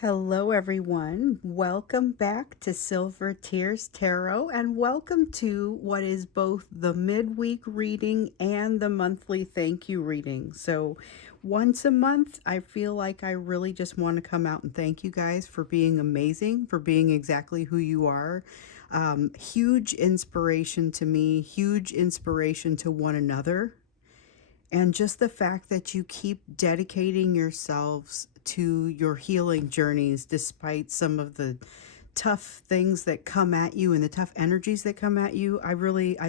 Hello, everyone. Welcome back to Silver Tears Tarot, and welcome to what is both the midweek reading and the monthly thank you reading. So, once a month, I feel like I really just want to come out and thank you guys for being amazing, for being exactly who you are. Huge inspiration to me, huge inspiration to one another, and just the fact that you keep dedicating yourselves to your healing journeys despite some of the tough things that come at you and the tough energies that come at you. I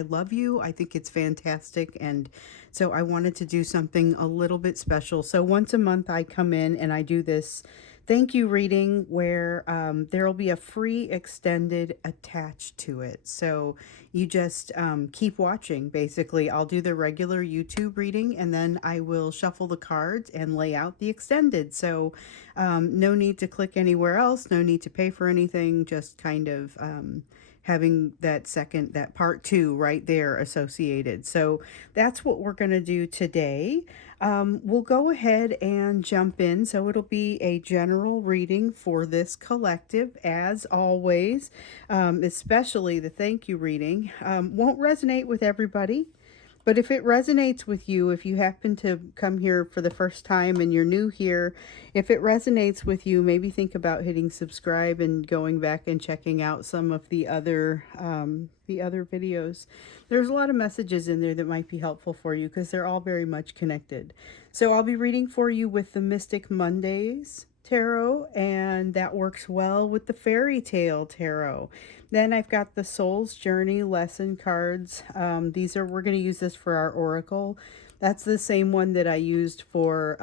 love you. I think it's fantastic. And so I wanted to do something a little bit special. So once a month I come in and I do this thank you reading where there will be a free extended attached to it. So you just keep watching. Basically, I'll do the regular YouTube reading and then I will shuffle the cards and lay out the extended. So no need to click anywhere else, no need to pay for anything, just kind of having that part two right there associated. So that's what we're going to do today. We'll go ahead and jump in. So it'll be a general reading for this collective, as always, especially the thank you reading. Won't resonate with everybody. But if it resonates with you, if you happen to come here for the first time and you're new here, if it resonates with you, maybe think about hitting subscribe and going back and checking out some of the other videos. There's a lot of messages in there that might be helpful for you because they're all very much connected. So I'll be reading for you with the Mystic Mondays tarot, and that works well with the Fairy Tale tarot. Then I've got the Soul's Journey lesson cards. We're going to use this for our oracle. That's the same one that I used for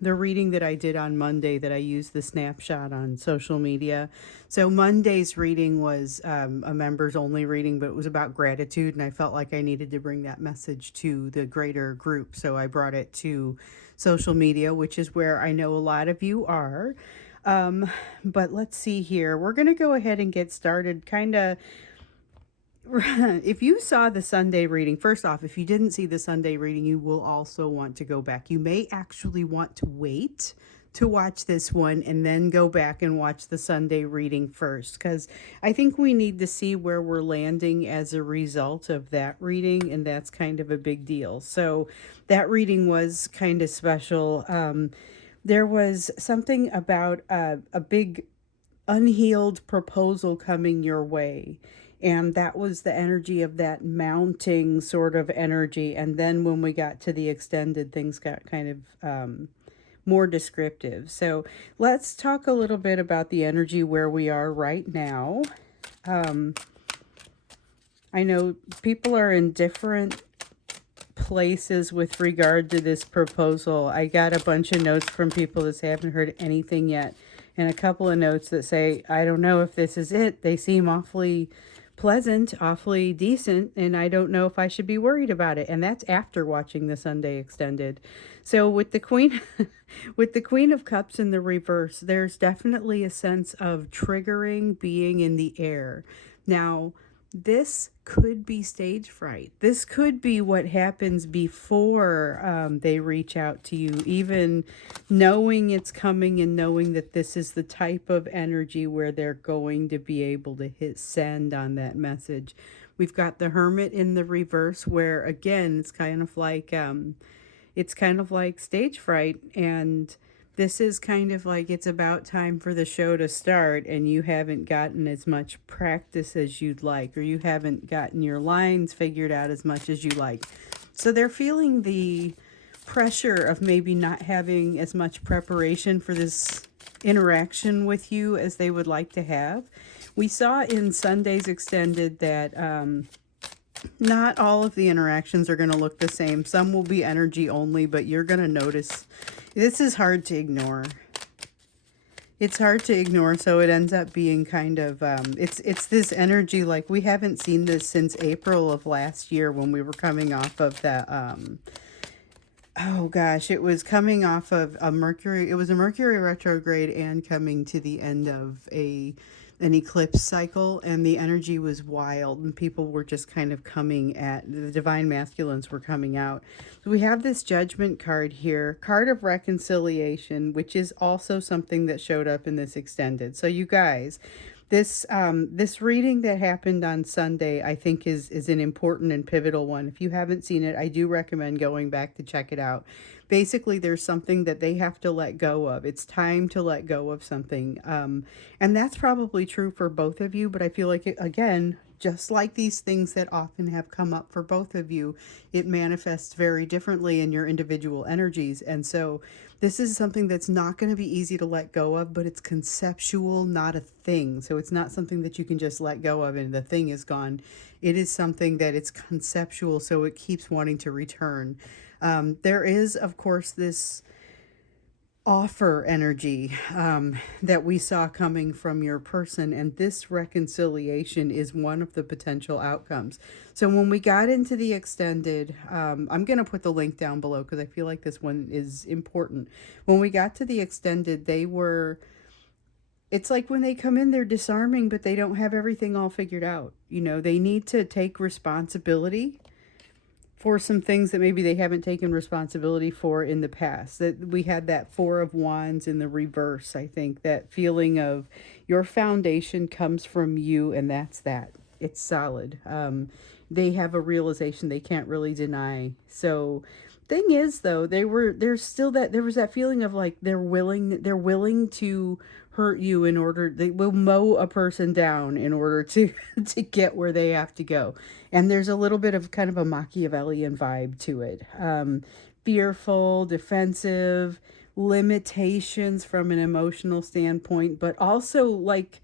the reading that I did on Monday, that I used the snapshot on social media. So Monday's reading was a members only reading, but it was about gratitude, and I felt like I needed to bring that message to the greater group. So I brought it to social media, which is where I know a lot of you are. But let's see here. We're going to go ahead and get started. If you saw the Sunday reading, first off, if you didn't see the Sunday reading, you will also want to go back. You may actually want to wait to watch this one and then go back and watch the Sunday reading first, because I think we need to see where we're landing as a result of that reading, and that's kind of a big deal. So that reading was kind of special. There was something about a big unhealed proposal coming your way. And that was the energy of that mounting sort of energy. And then when we got to the extended, things got kind of more descriptive. So let's talk a little bit about the energy where we are right now. I know people are in different places with regard to this proposal. I got a bunch of notes from people that say I haven't heard anything yet, and a couple of notes that say, I don't know if this is it. They seem awfully pleasant, awfully decent, and I don't know if I should be worried about it. And that's after watching the Sunday extended. So with the Queen with the Queen of Cups in the reverse, there's definitely a sense of triggering being in the air. Now, this could be stage fright. This could be what happens before they reach out to you, even knowing it's coming and knowing that this is the type of energy where they're going to be able to hit send on that message. We've got the Hermit in the reverse, where again it's kind of like stage fright, and this is kind of like it's about time for the show to start and you haven't gotten as much practice as you'd like, or you haven't gotten your lines figured out as much as you like. So they're feeling the pressure of maybe not having as much preparation for this interaction with you as they would like to have. We saw in Sunday's extended that not all of the interactions are going to look the same. Some will be energy only, but you're going to notice this is hard to ignore. It's hard to ignore, so it ends up being kind of, it's this energy like we haven't seen this since April of last year when we were coming off of that, oh gosh, it was coming off of a Mercury, it was a Mercury retrograde and coming to the end of an eclipse cycle, and the energy was wild, and people were just kind of coming at the divine masculines were coming out. So we have this judgment card here, card of reconciliation, which is also something that showed up in this extended. So you guys, this reading that happened on Sunday, I think is an important and pivotal one. If you haven't seen it, I do recommend going back to check it out. Basically, there's something that they have to let go of. It's time to let go of something, and that's probably true for both of you. But I feel like again, just like these things that often have come up for both of you, it manifests very differently in your individual energies, and so this is something that's not going to be easy to let go of, but it's conceptual, not a thing. So it's not something that you can just let go of and the thing is gone. It is something that it's conceptual, so it keeps wanting to return. There is, of course, this offer energy that we saw coming from your person, and this reconciliation is one of the potential outcomes. So when we got into the extended, I'm going to put the link down below because I feel like this one is important. When we got to the extended, it's like when they come in, they're disarming, but they don't have everything all figured out. You know, they need to take responsibility for some things that maybe they haven't taken responsibility for in the past. That we had that Four of Wands in the reverse, I think, that feeling of your foundation comes from you, and that's that. It's solid. They have a realization they can't really deny. So thing is though, there's still that there was that feeling of like they're willing to hurt you in order they will mow a person down in order to to get where they have to go. And there's a little bit of kind of a Machiavellian vibe to it. Fearful, defensive, limitations from an emotional standpoint, but also like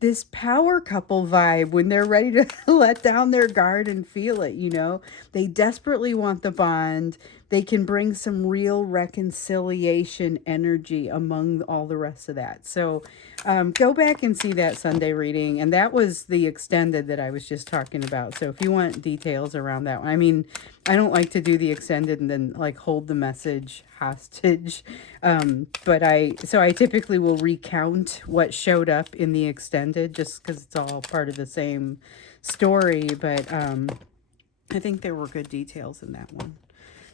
this power couple vibe when they're ready to let down their guard and feel it, you know. They desperately want the bond. They can bring some real reconciliation energy among all the rest of that. So go back and see that Sunday reading. And that was the extended that I was just talking about. So if you want details around that one, I mean, I don't like to do the extended and then like hold the message hostage. But I typically will recount what showed up in the extended just because it's all part of the same story. But I think there were good details in that one.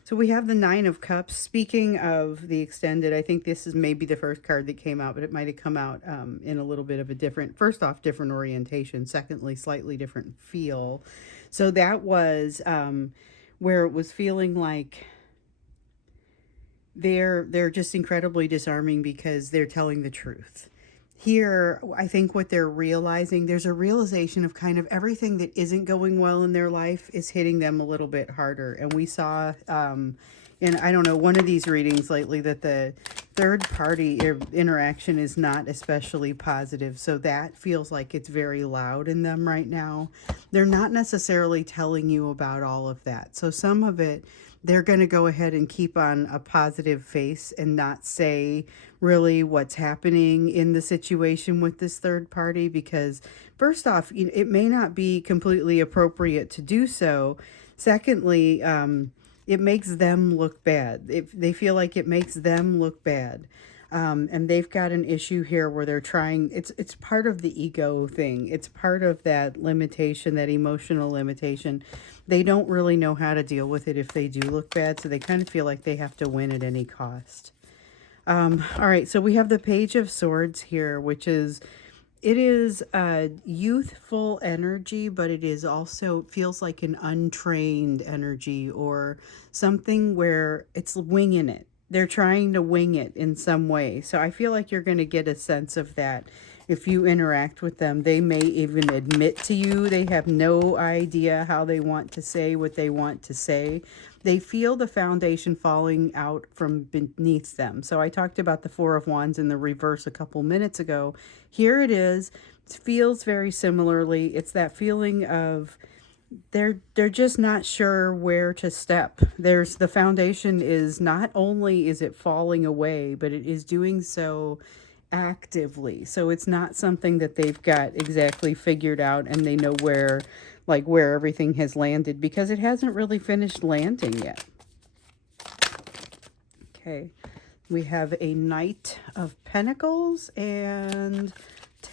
So we have the Nine of Cups. Speaking of the extended, I think this is maybe the first card that came out, but it might have come out in a little bit of a different, first off, different orientation. Secondly, slightly different feel. So that was where it was feeling like they're just incredibly disarming because they're telling the truth. Here, I think what they're realizing, there's a realization of kind of everything that isn't going well in their life is hitting them a little bit harder. And we saw, in, I don't know, one of these readings lately that the third party interaction is not especially positive. So that feels like it's very loud in them right now. They're not necessarily telling you about all of that. So some of it, they're going to go ahead and keep on a positive face and not say really what's happening in the situation with this third party, because first off, it may not be completely appropriate to do so. Secondly, it makes them look bad. If they feel like it makes them look bad. And they've got an issue here where they're trying, it's part of the ego thing. It's part of that limitation, that emotional limitation. They don't really know how to deal with it if they do look bad, so they kind of feel like they have to win at any cost. All right, so we have the Page of Swords here, which is, it is a youthful energy, but it is also feels like an untrained energy or something where it's winging it. They're trying to wing it in some way. So I feel like you're going to get a sense of that if you interact with them. They may even admit to you they have no idea how they want to say what they want to say. They feel the foundation falling out from beneath them. So I talked about the Four of Wands in the reverse a couple minutes ago. Here it is. It feels very similarly. It's that feeling of they're just not sure where to step. There's the foundation is not only is it falling away, but it is doing so actively. So it's not something that they've got exactly figured out and they know where everything has landed, because it hasn't really finished landing yet. Okay. We have a Knight of Pentacles and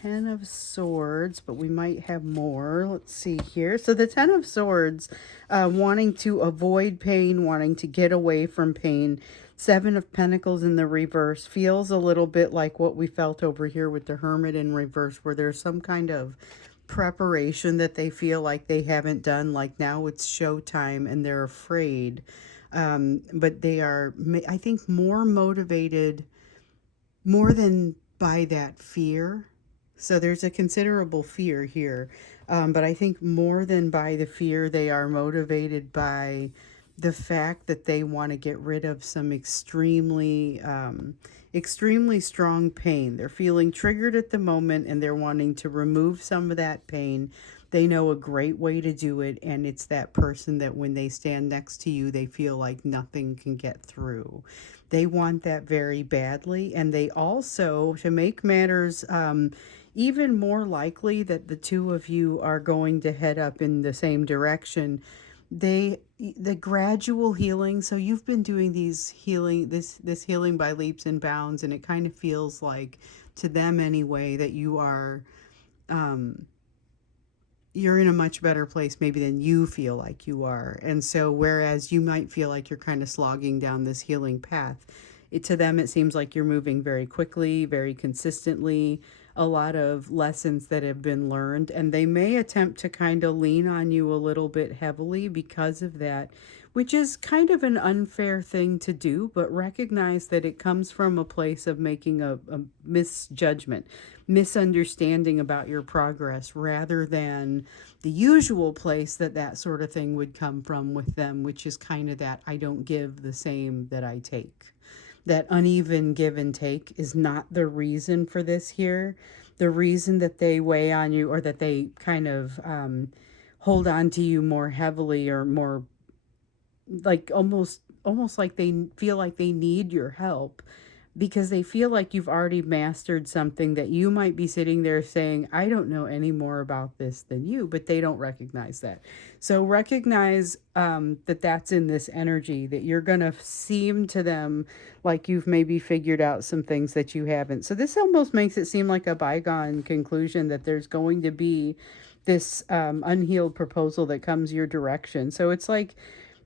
Ten of Swords, but we might have more. Let's see here. So the Ten of Swords, wanting to avoid pain, wanting to get away from pain. Seven of Pentacles in the reverse feels a little bit like what we felt over here with the Hermit in reverse, where there's some kind of preparation that they feel like they haven't done. Like now it's showtime and they're afraid. But they are, I think, more motivated, more than by that fear. So there's a considerable fear here. But I think more than by the fear, they are motivated by the fact that they want to get rid of some extremely strong pain. They're feeling triggered at the moment and they're wanting to remove some of that pain. They know a great way to do it, and it's that person that when they stand next to you, they feel like nothing can get through. They want that very badly, and they also, to make matters even more likely that the two of you are going to head up in the same direction, the gradual healing. So you've been doing these healing, this healing by leaps and bounds, and it kind of feels like, to them anyway, that you are you're in a much better place maybe than you feel like you are. And so whereas you might feel like you're kind of slogging down this healing path, to them it seems like you're moving very quickly, very consistently, a lot of lessons that have been learned, and they may attempt to kind of lean on you a little bit heavily because of that, which is kind of an unfair thing to do, but recognize that it comes from a place of making a misjudgment, misunderstanding about your progress, rather than the usual place that that sort of thing would come from with them, which is kind of that I don't give the same that I take. That uneven give and take is not the reason for this here. The reason that they weigh on you, or that they kind of hold on to you more heavily, or more like almost like they feel like they need your help, because they feel like you've already mastered something that you might be sitting there saying, I don't know any more about this than you, but they don't recognize that. So recognize that that's in this energy, that you're going to seem to them like you've maybe figured out some things that you haven't. So this almost makes it seem like a bygone conclusion, that there's going to be this unhealed proposal that comes your direction. So it's like,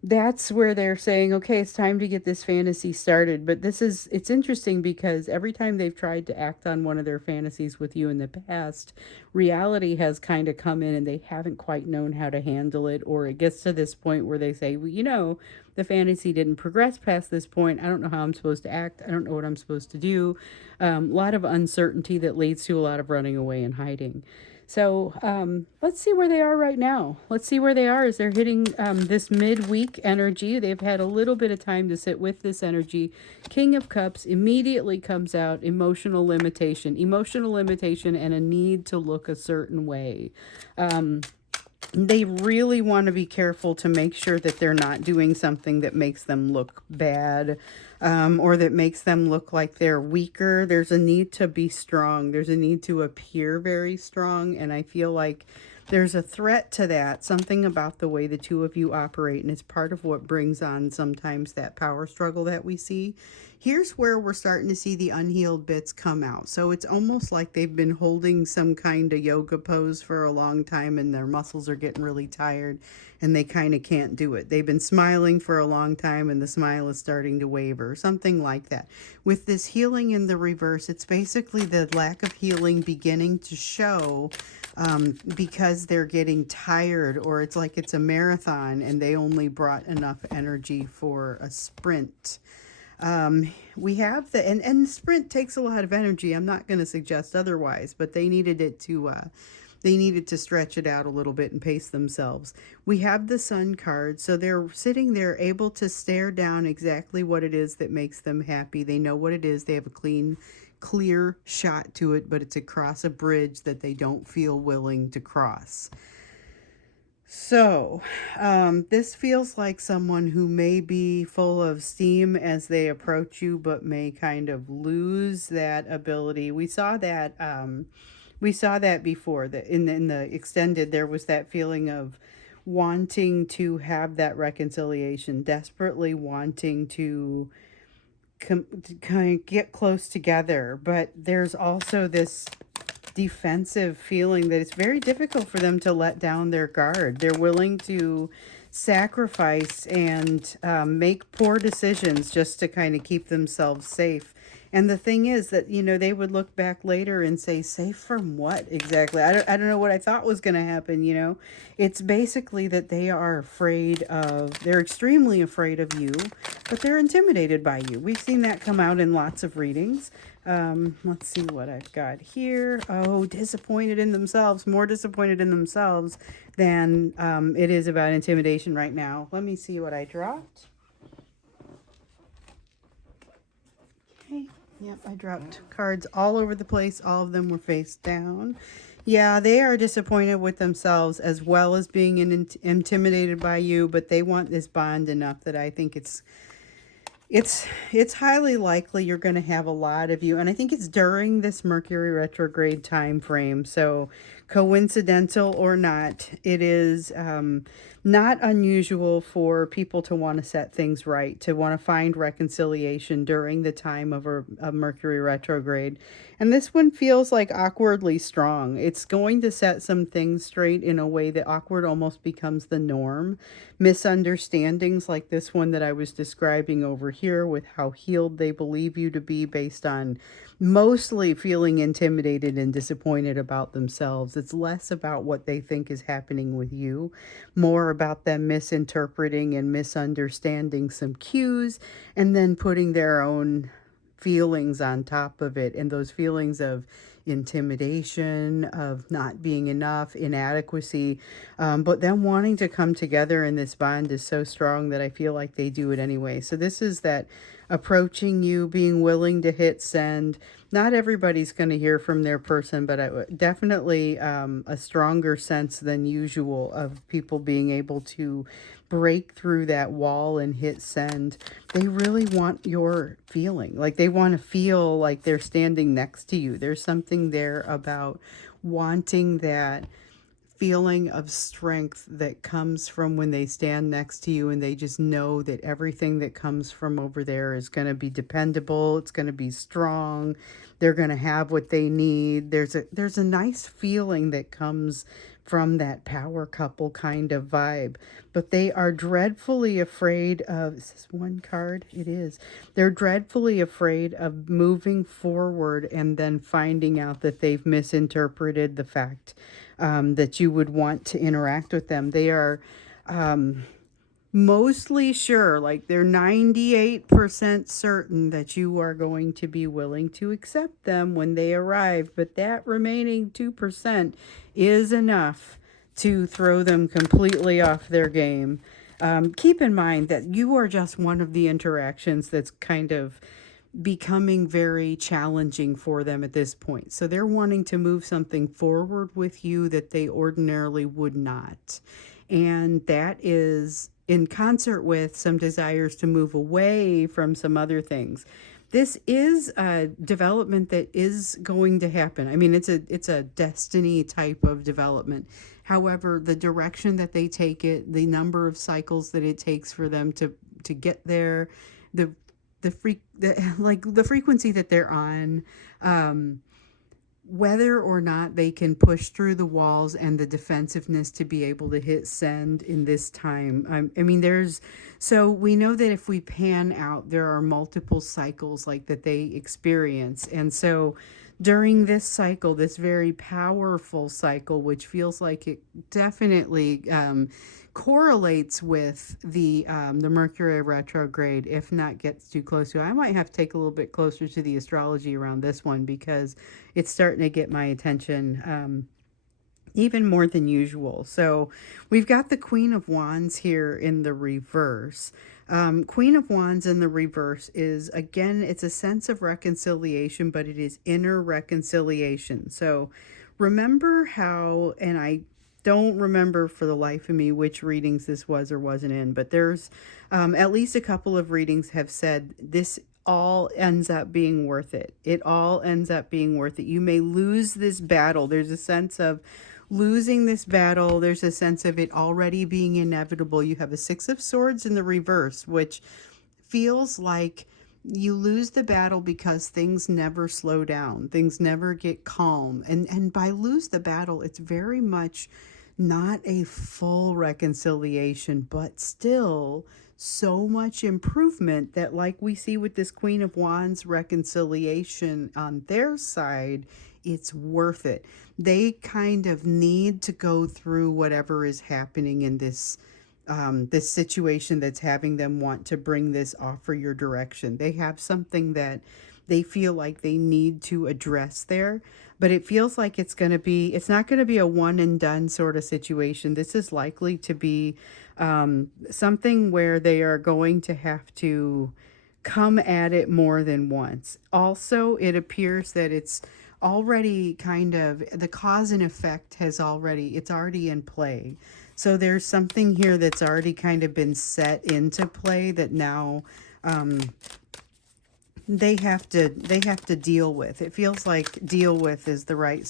that's where they're saying, okay, it's time to get this fantasy started. But it's interesting, because every time they've tried to act on one of their fantasies with you in the past, reality has kind of come in and they haven't quite known how to handle it. Or it gets to this point where they say, well, the fantasy didn't progress past this point. I don't know how I'm supposed to act. I don't know what I'm supposed to do. A lot of uncertainty that leads to a lot of running away and hiding. So let's see where they are right now. Let's see where they are as they're hitting this midweek energy. They've had a little bit of time to sit with this energy. King of Cups immediately comes out, emotional limitation and a need to look a certain way. They really want to be careful to make sure that they're not doing something that makes them look bad, or that makes them look like they're weaker. There's a need to be strong. There's a need to appear very strong. And I feel like there's a threat to that, something about the way the two of you operate. And it's part of what brings on sometimes that power struggle that we see. Here's where we're starting to see the unhealed bits come out. So it's almost like they've been holding some kind of yoga pose for a long time, and their muscles are getting really tired and they kind of can't do it. They've been smiling for a long time and the smile is starting to waver, something like that. With this healing in the reverse, it's basically the lack of healing beginning to show, because they're getting tired, or it's like it's a marathon and they only brought enough energy for a sprint. We have and sprint takes a lot of energy. I'm not going to suggest otherwise, but they needed to stretch it out a little bit and pace themselves. We have the Sun card, so they're sitting there able to stare down exactly what it is that makes them happy. They know what it is. They have a clear shot to it, but it's across a bridge that they don't feel willing to cross. So, this feels like someone who may be full of steam as they approach you, but may kind of lose that ability. We saw that before. That in the extended, there was that feeling of wanting to have that reconciliation, desperately wanting to kind of get close together. But there's also this defensive feeling that it's very difficult for them to let down their guard. They're willing to sacrifice and make poor decisions just to kind of keep themselves safe. And the thing is that, they would look back later and say, safe from what exactly? I don't know what I thought was going to happen. It's basically that they are they're extremely afraid of you, but they're intimidated by you. We've seen that come out in lots of readings. Let's see what I've got here. Oh, disappointed in themselves, more disappointed in themselves than it is about intimidation right now. Let me see what I dropped. Okay. Yep, I dropped cards all over the place. All of them were face down. Yeah, they are disappointed with themselves as well as being intimidated by you, but they want this bond enough that I think it's highly likely you're going to have a lot of you, and I think it's during this Mercury retrograde time frame. So coincidental or not, it is not unusual for people to want to set things right, to want to find reconciliation during the time of a Mercury retrograde. And this one feels like awkwardly strong. It's going to set some things straight in a way that awkward almost becomes the norm. Misunderstandings like this one that I was describing over here, with how healed they believe you to be based on mostly feeling intimidated and disappointed about themselves. It's less about what they think is happening with you, more about them misinterpreting and misunderstanding some cues and then putting their own feelings on top of it. And those feelings of intimidation, of not being enough, inadequacy, but them wanting to come together in this bond is so strong that I feel like they do it anyway. So this is that approaching you, being willing to hit send. Not everybody's going to hear from their person, but definitely a stronger sense than usual of people being able to break through that wall and hit send. They really want your feeling. Like, they want to feel like they're standing next to you. There's something there about wanting that feeling of strength that comes from when they stand next to you and they just know that everything that comes from over there is going to be dependable, it's going to be strong, they're going to have what they need. There's a nice feeling that comes from that power couple kind of vibe, but they are dreadfully afraid of, is this one card? It is. They're dreadfully afraid of moving forward and then finding out that they've misinterpreted the fact that you would want to interact with them. They are mostly sure, like they're 98% certain that you are going to be willing to accept them when they arrive, but that remaining 2% is enough to throw them completely off their game. Keep in mind that you are just one of the interactions that's kind of becoming very challenging for them at this point. So they're wanting to move something forward with you that they ordinarily would not. And that is in concert with some desires to move away from some other things. This is a development that is going to happen. I mean, it's a destiny type of development. However, the direction that they take it, the number of cycles that it takes for them to get there, the frequency that they're on, whether or not they can push through the walls and the defensiveness to be able to hit send in this time. I mean, so we know that if we pan out, there are multiple cycles like that they experience. And so during this cycle, this very powerful cycle, which feels like it definitely correlates with the Mercury retrograde, if not gets too close to it. I might have to take a little bit closer to the astrology around this one because it's starting to get my attention even more than usual. So we've got the Queen of Wands here in the reverse. Queen of Wands in the reverse is, again, it's a sense of reconciliation, but it is inner reconciliation. So remember how, and I don't remember for the life of me which readings this was or wasn't in, but there's at least a couple of readings have said this all ends up being worth it. It all ends up being worth it. You may lose this battle. There's a sense of losing this battle. There's a sense of it already being inevitable. You have a Six of Swords in the reverse, which feels like you lose the battle because things never slow down. Things never get calm. And by lose the battle, it's very much not a full reconciliation, but still so much improvement that, like we see with this Queen of Wands reconciliation on their side, it's worth it. They kind of need to go through whatever is happening in this situation that's having them want to bring this offer your direction. They have something that they feel like they need to address there, but it feels like it's not going to be a one and done sort of situation. This is likely to be something where they are going to have to come at it more than once. Also, it appears that it's already kind of the cause and effect it's already in play. So there's something here that's already kind of been set into play that now they have to deal with. It feels like deal with is the right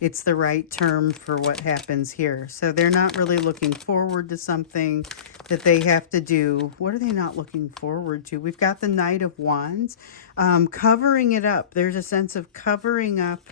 it's the right term for what happens here. So they're not really looking forward to something that they have to do. What are they not looking forward to? We've got the Knight of Wands, covering it up. There's a sense of covering up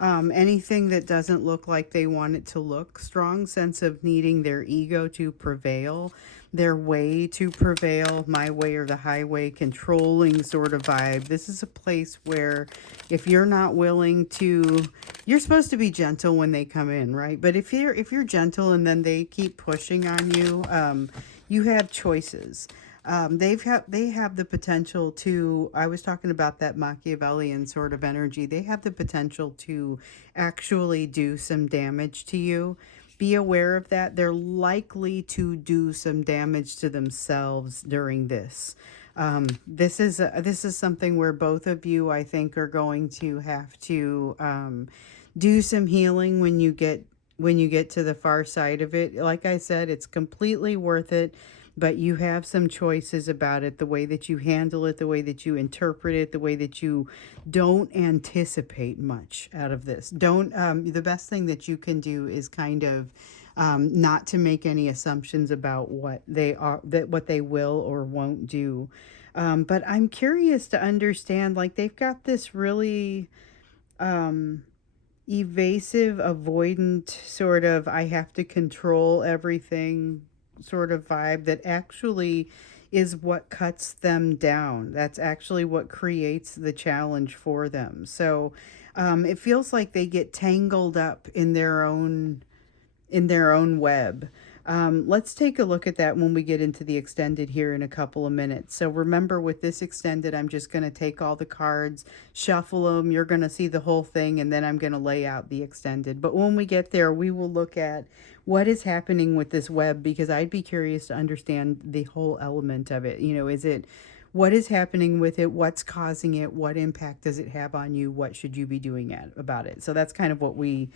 anything that doesn't look like they want it to look. Strong sense of needing their ego to prevail, their way to prevail, my way or the highway, controlling sort of vibe. This is a place where if you're not willing to, you're supposed to be gentle when they come in, right? But if you're gentle and then they keep pushing on you, you have choices. They have the potential to, I was talking about that Machiavellian sort of energy. They have the potential to actually do some damage to you. Be aware of that. They're likely to do some damage to themselves during this. This is something where both of you, I think, are going to have to do some healing when you get to the far side of it. Like I said, it's completely worth it, but you have some choices about it, the way that you handle it, the way that you interpret it, the way that you don't anticipate much out of this. Don't, the best thing that you can do is kind of not to make any assumptions about what they will or won't do. But I'm curious to understand, like, they've got this really evasive, avoidant sort of, I have to control everything sort of vibe that actually is what cuts them down. That's actually what creates the challenge for them. So it feels like they get tangled up in their own web. Let's take a look at that when we get into the extended here in a couple of minutes. So remember, with this extended, I'm just going to take all the cards, shuffle them. You're going to see the whole thing, and then I'm going to lay out the extended. But when we get there, we will look at what is happening with this web, because I'd be curious to understand the whole element of it. What is happening with it? What's causing it? What impact does it have on you? What should you be doing about it? So that's kind of what we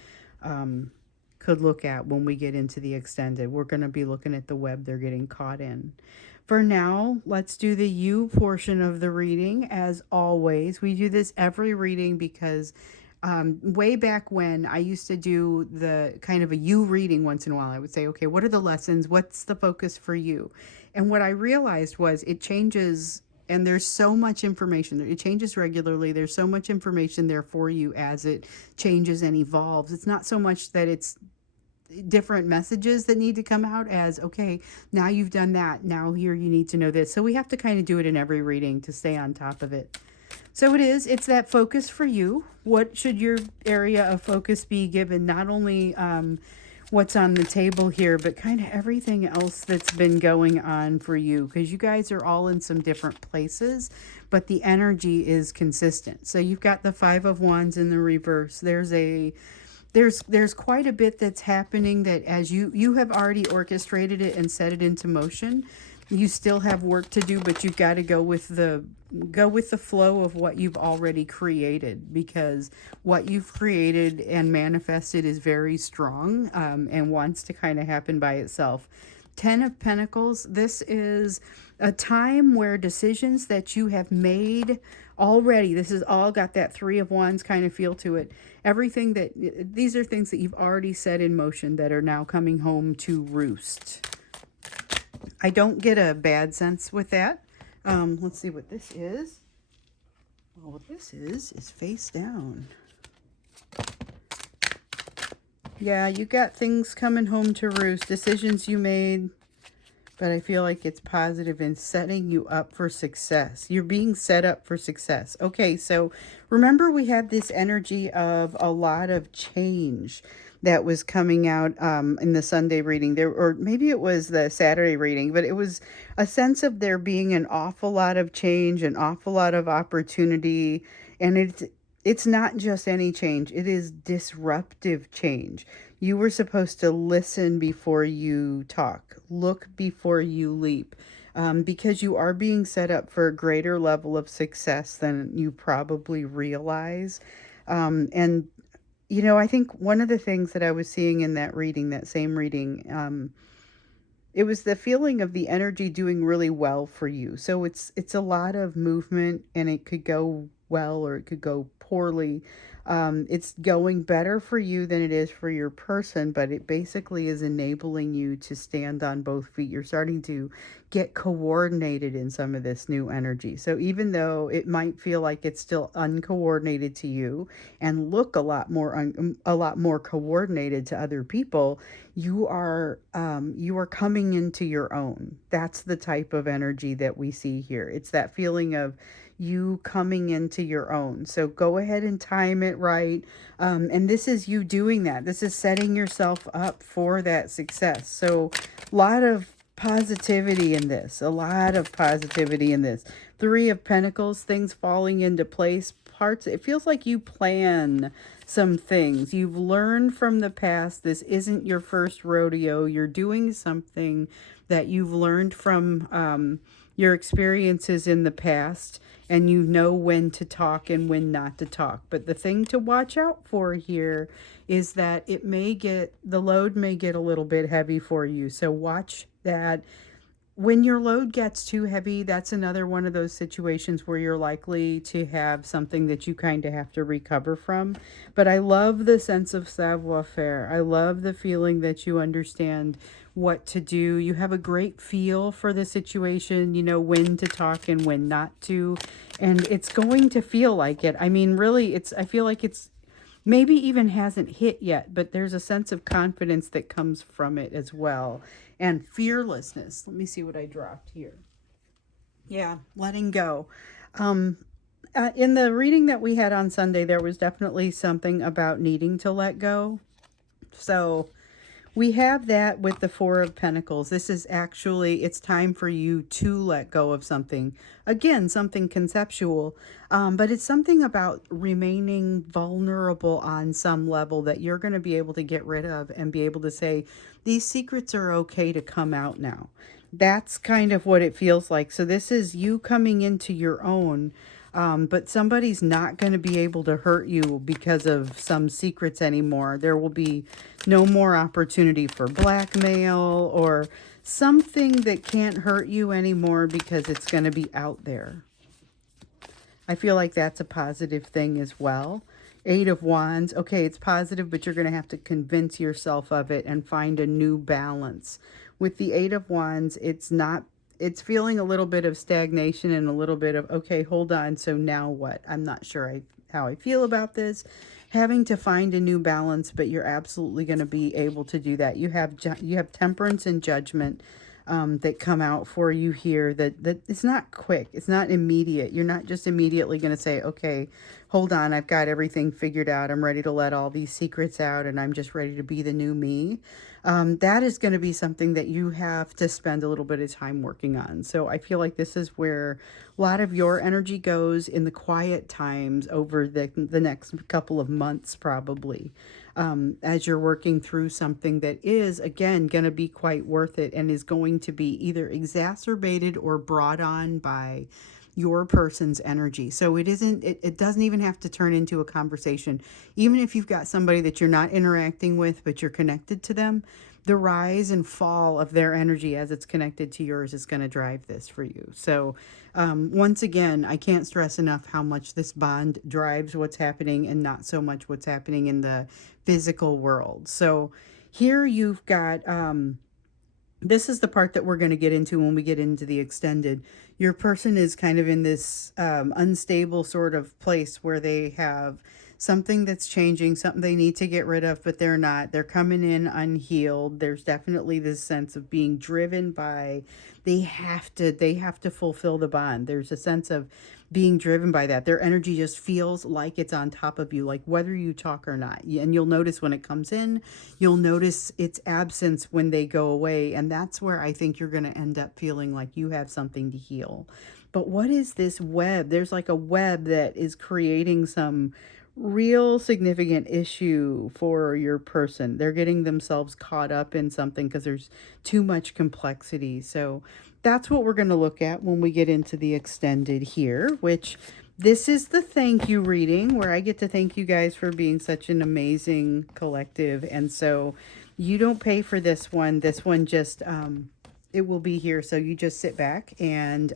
could look at when we get into the extended. We're going to be looking at the web they're getting caught in. For now, let's do the you portion of the reading. As always, we do this every reading because way back when I used to do the kind of a you reading once in a while, I would say, okay, what are the lessons? What's the focus for you? And what I realized was it changes, and there's so much information. It changes regularly. There's so much information there for you as it changes and evolves. It's not so much that it's different messages that need to come out as, okay, now you've done that, now here you need to know this. So we have to kind of do it in every reading to stay on top of it. So it's that focus for you. What should your area of focus be, given not only what's on the table here, but kind of everything else that's been going on for you, because you guys are all in some different places, but the energy is consistent. So you've got the Five of Wands in the reverse. There's quite a bit that's happening that, as you have already orchestrated it and set it into motion. You still have work to do, but you've got to go with the flow of what you've already created, because what you've created and manifested is very strong, and wants to kind of happen by itself. Ten of Pentacles. This is a time where decisions that you have made already, this is all got that Three of Wands kind of feel to it. These are things that you've already set in motion that are now coming home to roost. I don't get a bad sense with that. Let's see what this is. Well, what this is face down. Yeah, you got things coming home to roost, decisions you made, but I feel like it's positive in setting you up for success. You're being set up for success. Okay, so remember we had this energy of a lot of change that was coming out in the Sunday reading there, or maybe it was the Saturday reading, but it was a sense of there being an awful lot of change, an awful lot of opportunity, and it's not just any change, it is disruptive change. You were supposed to listen before you talk, look before you leap, because you are being set up for a greater level of success than you probably realize. And, I think one of the things that I was seeing in that reading, that same reading, it was the feeling of the energy doing really well for you. So it's a lot of movement, and it could go well or it could go poorly. It's going better for you than it is for your person, but it basically is enabling you to stand on both feet. You're starting to get coordinated in some of this new energy. So even though it might feel like it's still uncoordinated to you and look a lot more coordinated to other people, you are coming into your own. That's the type of energy that we see here. It's that feeling of you coming into your own. So go ahead and time it right. And this is you doing that. This is setting yourself up for that success. So a lot of positivity in this, a lot of positivity in this. Three of Pentacles, things falling into place. Parts, it feels like you plan some things. You've learned from the past. This isn't your first rodeo. You're doing something that you've learned from your experiences in the past, and you know when to talk and when not to talk. But the thing to watch out for here is that the load may get a little bit heavy for you. So watch that. When your load gets too heavy, that's another one of those situations where you're likely to have something that you kind of have to recover from. But I love the sense of savoir faire. I love the feeling that you understand what to do. You have a great feel for the situation, you know when to talk and when not to. And it's going to feel like it. I mean, really, I feel like it's maybe even hasn't hit yet, but there's a sense of confidence that comes from it as well. And fearlessness. Let me see what I dropped here. Yeah, letting go. Um, in the reading that we had on Sunday, there was definitely something about needing to let go. So we have that with the Four of Pentacles. This is actually, it's time for you to let go of something. Again, something conceptual, but it's something about remaining vulnerable on some level that you're going to be able to get rid of and be able to say, these secrets are okay to come out now. That's kind of what it feels like. So this is you coming into your own, but somebody's not going to be able to hurt you because of some secrets anymore. There will be no more opportunity for blackmail or something that can't hurt you anymore because it's going to be out there. I feel like that's a positive thing as well. Eight of Wands. Okay, it's positive, but you're going to have to convince yourself of it and find a new balance. With the Eight of Wands, it's feeling a little bit of stagnation and a little bit of, okay, hold on, so now what? I'm not sure how I feel about this. Having to find a new balance, but you're absolutely going to be able to do that. You have temperance and judgment that come out for you here. That it's not quick. It's not immediate. You're not just immediately going to say, okay, hold on, I've got everything figured out. I'm ready to let all these secrets out and I'm just ready to be the new me. That is going to be something that you have to spend a little bit of time working on. So I feel like this is where a lot of your energy goes in the quiet times over the next couple of months, probably, as you're working through something that is, again, going to be quite worth it and is going to be either exacerbated or brought on by your person's energy. So it doesn't even have to turn into a conversation. Even if you've got somebody that you're not interacting with, but you're connected to them, the rise and fall of their energy as it's connected to yours is going to drive this for you. So once again, I can't stress enough how much this bond drives what's happening and not so much what's happening in the physical world. So here you've got this is the part that we're going to get into when we get into the extended. Your person is kind of in this unstable sort of place where they have something that's changing, something they need to get rid of, but they're not. They're coming in unhealed. There's definitely this sense of being driven by they have to fulfill the bond. There's a sense of being driven by that. Their energy just feels like it's on top of you, like whether you talk or not. And you'll notice when it comes in, you'll notice its absence when they go away. And that's where I think you're going to end up feeling like you have something to heal. But what is this web? There's like a web that is creating some real significant issue for your person. They're getting themselves caught up in something because there's too much complexity. So that's what we're going to look at when we get into the extended here, which this is the thank you reading where I get to thank you guys for being such an amazing collective. And so you don't pay for this one. This one just it will be here. So you just sit back and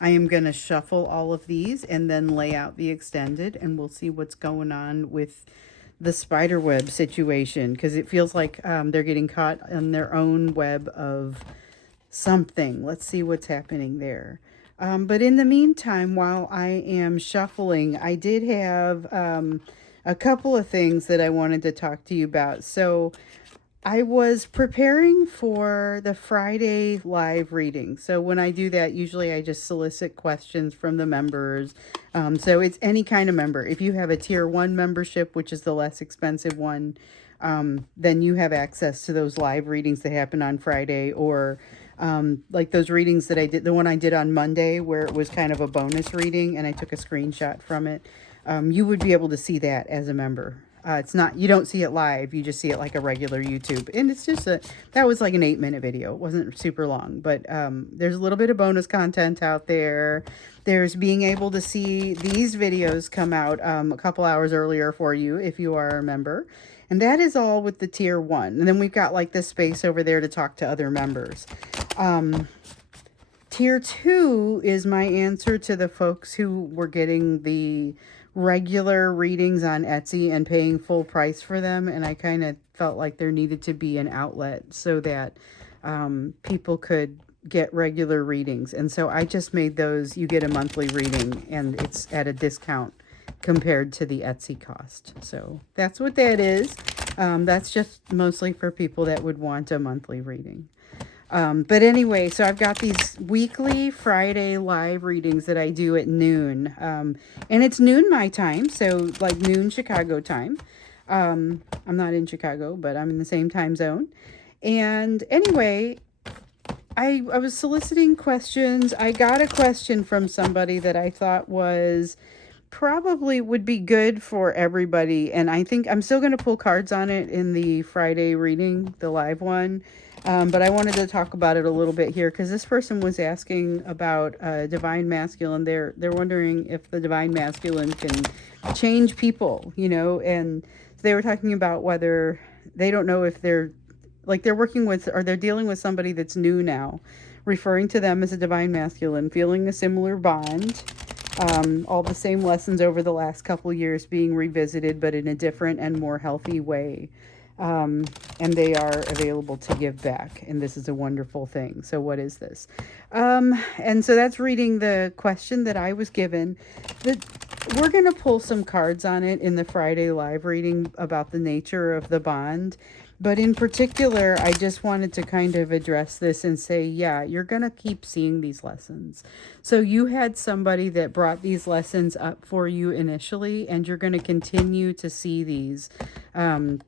I am going to shuffle all of these and then lay out the extended, and we'll see what's going on with the spider web situation, because it feels like they're getting caught in their own web of something. Let's see what's happening there. But in the meantime, while I am shuffling, I did have a couple of things that I wanted to talk to you about. So I was preparing for the Friday live reading. So when I do that, usually I just solicit questions from the members. So it's any kind of member. If you have a tier 1 membership, which is the less expensive one, then you have access to those live readings that happen on Friday, or like those readings that I did, the one I did on Monday where it was kind of a bonus reading and I took a screenshot from it. You would be able to see that as a member. It's not, you don't see it live, you just see it like a regular YouTube. And it's just that was like an 8-minute video. It wasn't super long, but there's a little bit of bonus content out there. There's being able to see these videos come out a couple hours earlier for you if you are a member. And that is all with the tier 1. And then we've got like this space over there to talk to other members. Tier 2 is my answer to the folks who were getting the regular readings on Etsy and paying full price for them. And I kind of felt like there needed to be an outlet so that people could get regular readings. And so I just made those, you get a monthly reading and it's at a discount compared to the Etsy cost. So that's what that is. That's just mostly for people that would want a monthly reading. But anyway, so I've got these weekly Friday live readings that I do at noon. And it's noon my time, so like noon Chicago time. I'm not in Chicago, but I'm in the same time zone. And anyway, I was soliciting questions. I got a question from somebody that I thought was probably would be good for everybody. And I think I'm still going to pull cards on it in the Friday reading, the live one. But I wanted to talk about it a little bit here because this person was asking about divine masculine. They're wondering if the divine masculine can change people, and they were talking about whether they don't know if they're working with or they're dealing with somebody that's new now, referring to them as a divine masculine, feeling a similar bond. All the same lessons over the last couple years being revisited, but in a different and more healthy way. And they are available to give back. And this is a wonderful thing. So what is this? And so that's reading the question that I was given. We're going to pull some cards on it in the Friday live reading about the nature of the bond. But in particular, I just wanted to kind of address this and say, yeah, you're going to keep seeing these lessons. So you had somebody that brought these lessons up for you initially, and you're going to continue to see these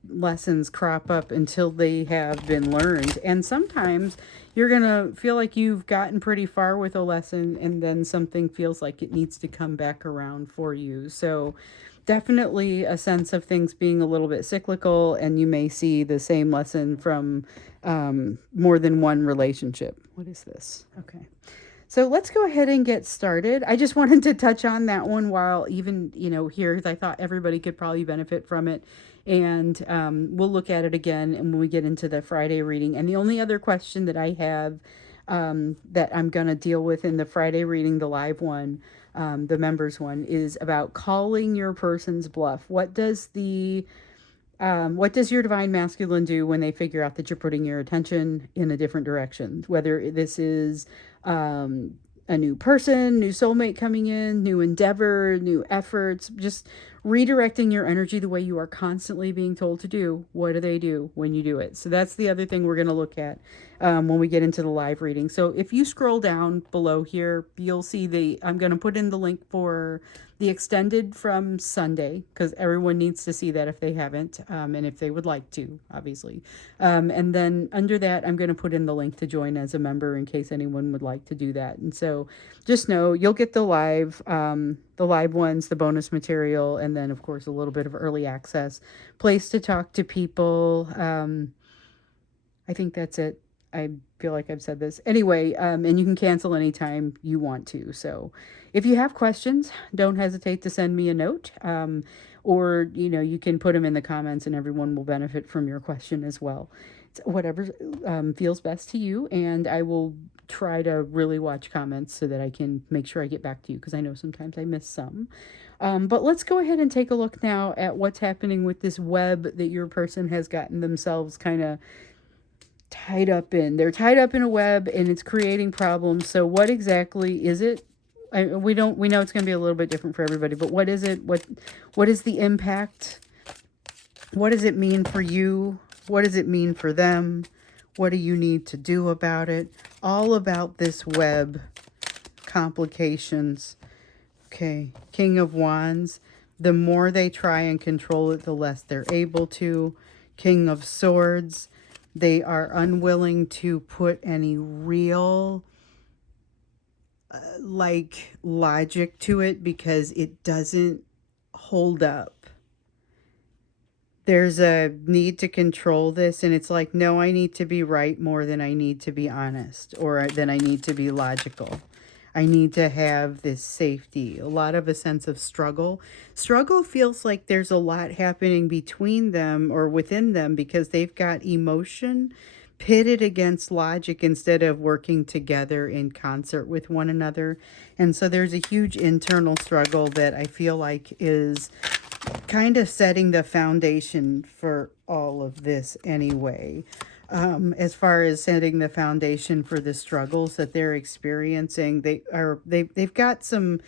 lessons crop up until they have been learned. And sometimes you're going to feel like you've gotten pretty far with a lesson, and then something feels like it needs to come back around for you. So definitely a sense of things being a little bit cyclical, and you may see the same lesson from more than one relationship. What is this? Okay. So let's go ahead and get started. I just wanted to touch on that one while even, here, I thought everybody could probably benefit from it. And we'll look at it again and when we get into the Friday reading. And the only other question that I have that I'm going to deal with in the Friday reading, the live one, the members one, is about calling your person's bluff. What does the What does your divine masculine do when they figure out that you're putting your attention in a different direction? Whether this is um, a new person, new soulmate coming in, new endeavor, new efforts, just redirecting your energy the way you are constantly being told to do. What do they do when you do it? So that's the other thing we're going to look at when we get into the live reading. So if you scroll down below here, you'll see I'm going to put in the link for the extended from Sunday, because everyone needs to see that if they haven't, and if they would like to, obviously. And then under that, I'm going to put in the link to join as a member in case anyone would like to do that. And so just know you'll get the live ones, the bonus material, and then, of course, a little bit of early access, place to talk to people. I think that's it. I feel like I've said this. Anyway, and you can cancel anytime you want to. So if you have questions, don't hesitate to send me a note. Or, you can put them in the comments and everyone will benefit from your question as well. It's whatever feels best to you. And I will try to really watch comments so that I can make sure I get back to you, because I know sometimes I miss some. But let's go ahead and take a look now at what's happening with this web that your person has gotten themselves kind of tied up in. They're tied up in a web and it's creating problems. So what exactly is it? We know it's going to be a little bit different for everybody, but what is it? What is the impact? What does it mean for you? What does it mean for them? What do you need to do about it? All about this web complications. Okay, King of Wands. The more they try and control it, the less they're able to. King of Swords. They are unwilling to put any real logic to it because it doesn't hold up. There's a need to control this, and it's like, no, I need to be right more than I need to be honest, or than I need to be logical. I need to have this safety, a lot of a sense of struggle. Struggle feels like there's a lot happening between them or within them because they've got emotion pitted against logic instead of working together in concert with one another. And so there's a huge internal struggle that I feel like is kind of setting the foundation for all of this anyway. As far as setting the foundation for the struggles that they're experiencing, they've got some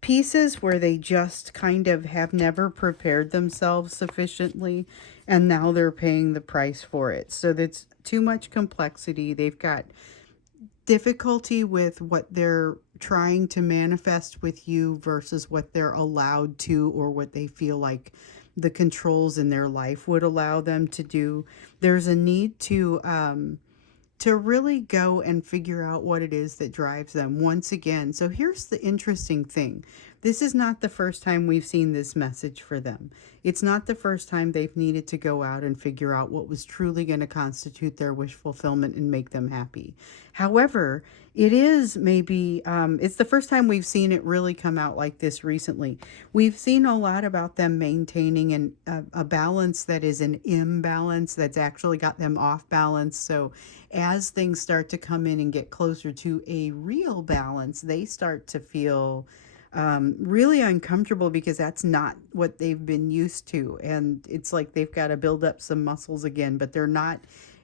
pieces where they just kind of have never prepared themselves sufficiently, and now they're paying the price for it. So that's too much complexity. They've got difficulty with what they're trying to manifest with you versus what they're allowed to, or what they feel like the controls in their life would allow them to do. There's a need to really go and figure out what it is that drives them once again. So here's the interesting thing. This is not the first time we've seen this message for them. It's not the first time they've needed to go out and figure out what was truly going to constitute their wish fulfillment and make them happy. However, it is maybe, it's the first time we've seen it really come out like this recently. We've seen a lot about them maintaining a balance that is an imbalance that's actually got them off balance. So as things start to come in and get closer to a real balance, they start to feel really uncomfortable because that's not what they've been used to. And it's like they've got to build up some muscles again, but they're not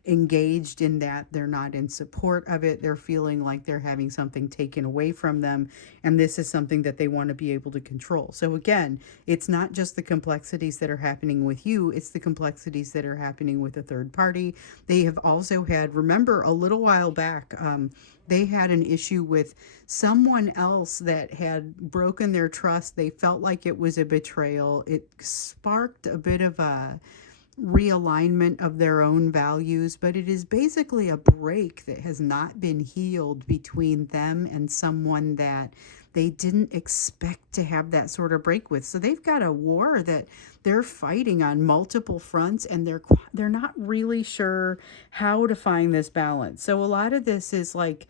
engaged in that. They're not in support of it. They're feeling like they're having something taken away from them. And this is something that they want to be able to control. So again, it's not just the complexities that are happening with you. It's the complexities that are happening with a third party. They have also had, remember a little while back, they had an issue with someone else that had broken their trust. They felt like it was a betrayal. It sparked a bit of a realignment of their own values, but it is basically a break that has not been healed between them and someone that they didn't expect to have that sort of break with. So they've got a war that they're fighting on multiple fronts, and they're not really sure how to find this balance. So a lot of this is like,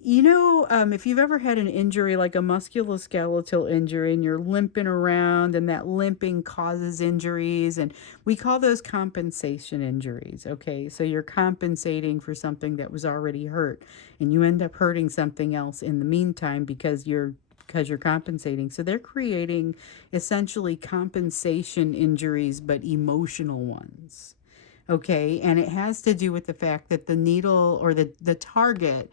if you've ever had an injury like a musculoskeletal injury and you're limping around and that limping causes injuries, and we call those compensation injuries. Okay, so you're compensating for something that was already hurt and you end up hurting something else in the meantime because you're because you're compensating. So they're creating essentially compensation injuries, but emotional ones. Okay, and it has to do with the fact that the needle or the target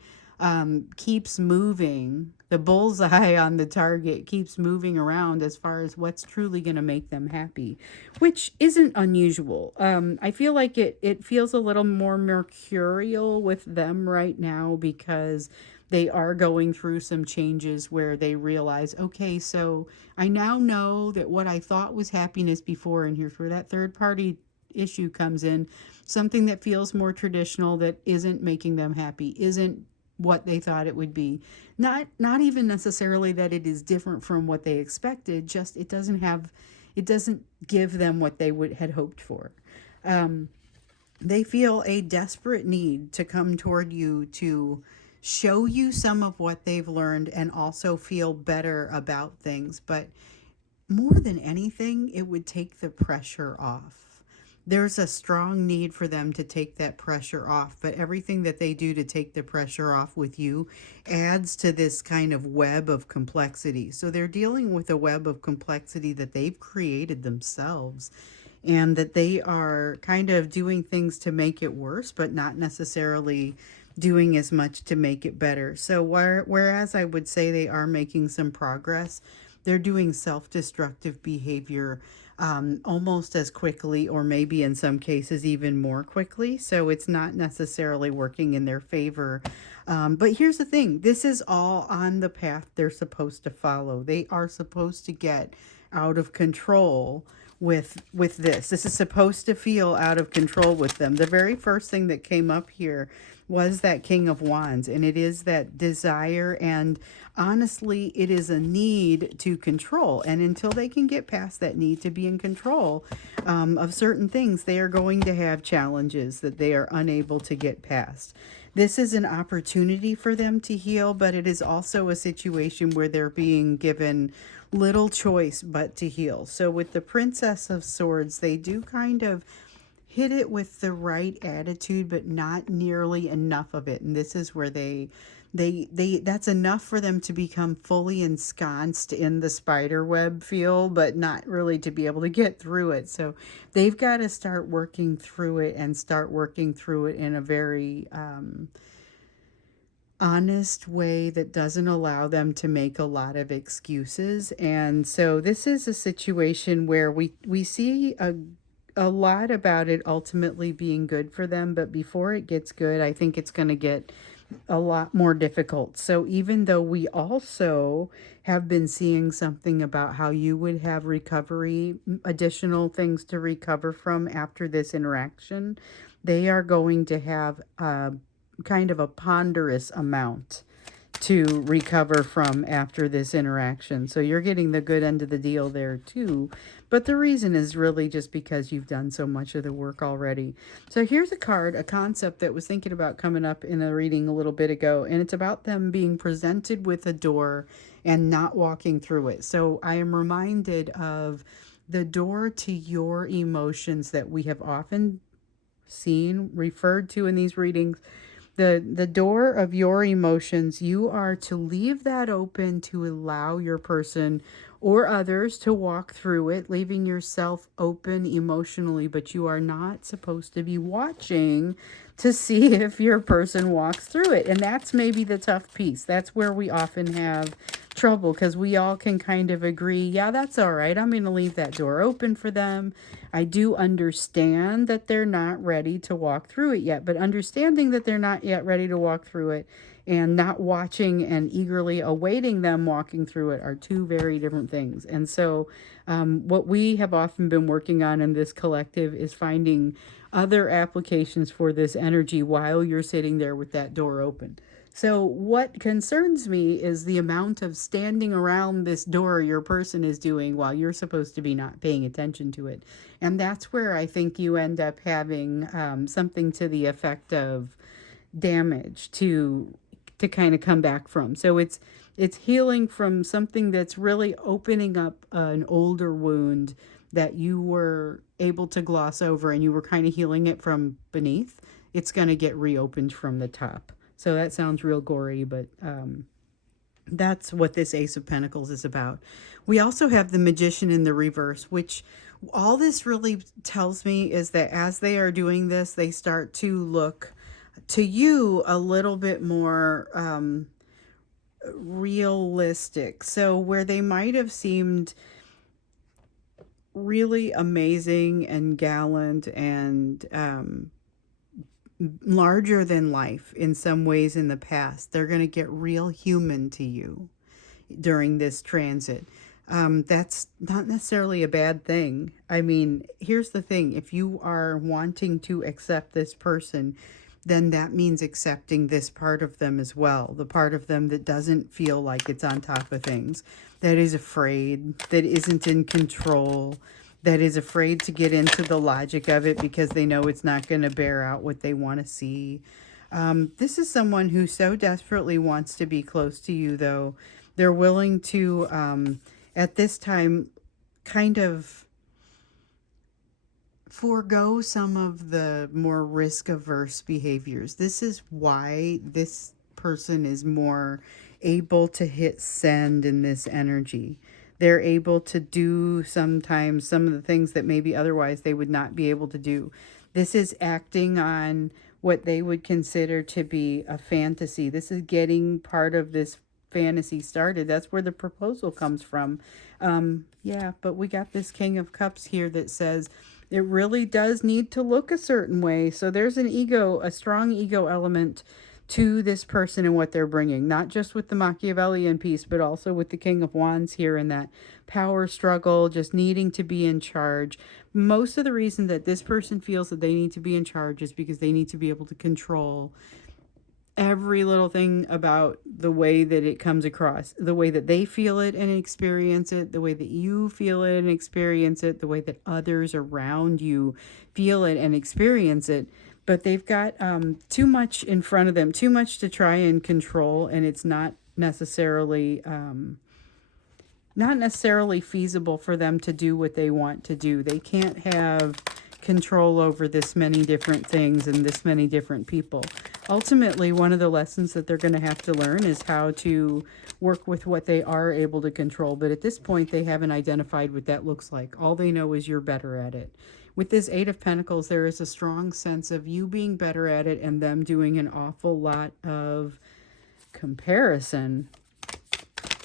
keeps moving. The bullseye on the target keeps moving around as far as what's truly going to make them happy, which isn't unusual. I feel like it feels a little more mercurial with them right now because they are going through some changes where they realize, okay, so I now know that what I thought was happiness before, and here's where that third party issue comes in, something that feels more traditional, that isn't making them happy, isn't what they thought it would be. Not even necessarily that it is different from what they expected, just it doesn't give them what they would had hoped for. They feel a desperate need to come toward you to show you some of what they've learned and also feel better about things, but more than anything, it would take the pressure off. There's a strong need for them to take that pressure off, but everything that they do to take the pressure off with you adds to this kind of web of complexity. So they're dealing with a web of complexity that they've created themselves, and that they are kind of doing things to make it worse, but not necessarily doing as much to make it better. So whereas I would say they are making some progress, they're doing self-destructive behavior almost as quickly, or maybe in some cases even more quickly. So it's not necessarily working in their favor. But here's the thing, this is all on the path they're supposed to follow. They are supposed to get out of control with this. This is supposed to feel out of control with them. The very first thing that came up here was that King of Wands, and it is that desire, and honestly, it is a need to control. And until they can get past that need to be in control of certain things, they are going to have challenges that they are unable to get past. This is an opportunity for them to heal, but it is also a situation where they're being given little choice but to heal. So with the Princess of Swords, they do kind of hit it with the right attitude, but not nearly enough of it. And this is where they that's enough for them to become fully ensconced in the spider web feel, but not really to be able to get through it. So they've got to start working through it, and start working through it in a very honest way that doesn't allow them to make a lot of excuses. And so this is a situation where we see a lot about it ultimately being good for them, but before it gets good, I think it's going to get a lot more difficult. So even though we also have been seeing something about how you would have recovery, additional things to recover from after this interaction, they are going to have kind of a ponderous amount to recover from after this interaction. So you're getting the good end of the deal there too. But the reason is really just because you've done so much of the work already. So here's a card, a concept that was thinking about coming up in a reading a little bit ago, and it's about them being presented with a door and not walking through it. So I am reminded of the door to your emotions that we have often seen referred to in these readings. The door of your emotions, you are to leave that open to allow your person or others to walk through it, leaving yourself open emotionally, but you are not supposed to be watching to see if your person walks through it. And that's maybe the tough piece. That's where we often have trouble, because we all can kind of agree, yeah, that's all right, I'm going to leave that door open for them. I do understand that they're not ready to walk through it yet, but understanding that they're not yet ready to walk through it and not watching and eagerly awaiting them walking through it are two very different things. And so what we have often been working on in this collective is finding other applications for this energy while you're sitting there with that door open. So what concerns me is the amount of standing around this door your person is doing while you're supposed to be not paying attention to it. And that's where I think you end up having something to the effect of damage to kind of come back from. So it's healing from something that's really opening up an older wound that you were able to gloss over, and you were kind of healing it from beneath. It's going to get reopened from the top. So that sounds real gory, but That's what this Ace of Pentacles is about. We also have the Magician in the reverse, which all this really tells me is that as they are doing this, they start to look to you a little bit more realistic. So where they might have seemed really amazing and gallant and larger than life in some ways in the past, they're going to get real human to you during this transit. That's not necessarily a bad thing. I mean, here's the thing. If you are wanting to accept this person, then that means accepting this part of them as well. The part of them that doesn't feel like it's on top of things, that is afraid, that isn't in control, that is afraid to get into the logic of it because they know it's not going to bear out what they want to see. This is someone who so desperately wants to be close to you, though. They're willing to, at this time, kind of forego some of the more risk-averse behaviors. This is why this person is more able to hit send in this energy. They're able to do sometimes some of the things that maybe otherwise they would not be able to do. This is acting on what they would consider to be a fantasy. This is getting part of this fantasy started. That's where the proposal comes from. Yeah, but we got this King of Cups here that says it really does need to look a certain way. So there's an ego, a strong ego element to this person and what they're bringing, not just with the Machiavellian piece, but also with the King of Wands here and that power struggle, just needing to be in charge. Most of the reason that this person feels that they need to be in charge is because they need to be able to control every little thing about the way that it comes across, the way that they feel it and experience it, the way that you feel it and experience it, the way that others around you feel it and experience it. But they've got too much in front of them, too much to try and control, and it's not necessarily feasible for them to do what they want to do. They can't have control over this many different things and this many different people. Ultimately, one of the lessons that they're going to have to learn is how to work with what they are able to control. But at this point, they haven't identified what that looks like. All they know is you're better at it. With this Eight of Pentacles, there is a strong sense of you being better at it and them doing an awful lot of comparison.